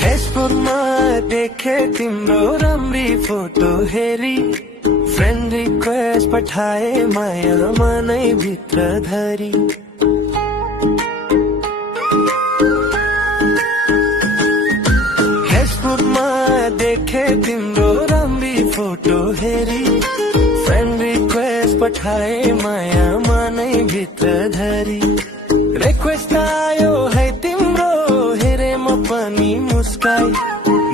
फेसबुकमा देखे तिम्रो राम्री फोटो हेरी फ्रेन्ड रिक्वेस्ट पठाए माया मनै भित्र धरी फेसबुकमा देखे तिम्रो राम्री फोटो हेरी फ्रेन्ड रिक्वेस्ट पठाए माया मनै भित्र धरी रिक्वेस्ट आयो है तिम्रो हेरे म पनि मुस्काई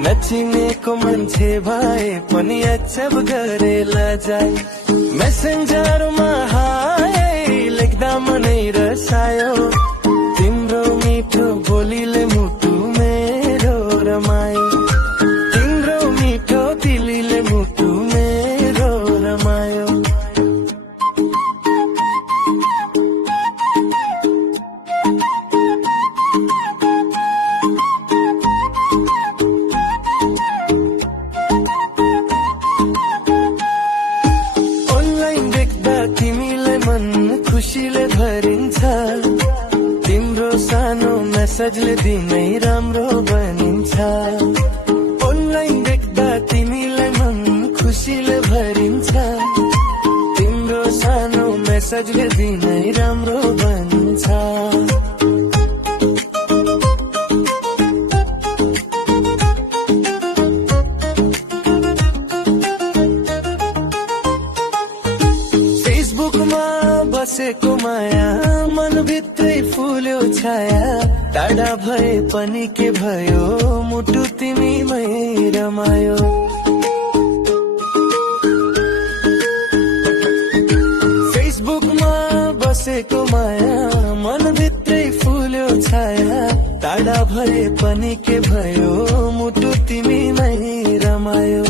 नचिनेको मान्छे भए पनि एक्सेप्ट गरेला जाए मेसेन्जरमा हाय लेख्दा मनै रसायो तिम्रो मिठो बोलीले मुटु मेरो रमायो तिम्रो मिठो दिलीले मुटु मेरो रमायो तिमीलाई मन खुसीले भरिन्छ तिम्रो सानो मेसेजले दिनै राम्रो बनिन्छ अनलाइन देख्दा तिमीलाई मन खुसीले भरिन्छ तिम्रो सानो मेसेजले दिनै राम्रो बनिन्छ फेसबुकमा बसेको माया मन भित्रै फुल्यो छाया टाढा भए पनि के भयो मुटु तिमीमै रमायो फेसबुकमा बसेको माया मन भित्रै फुल्यो छाया टाढा भए पनि के भयो मुटु तिमीमै रमायो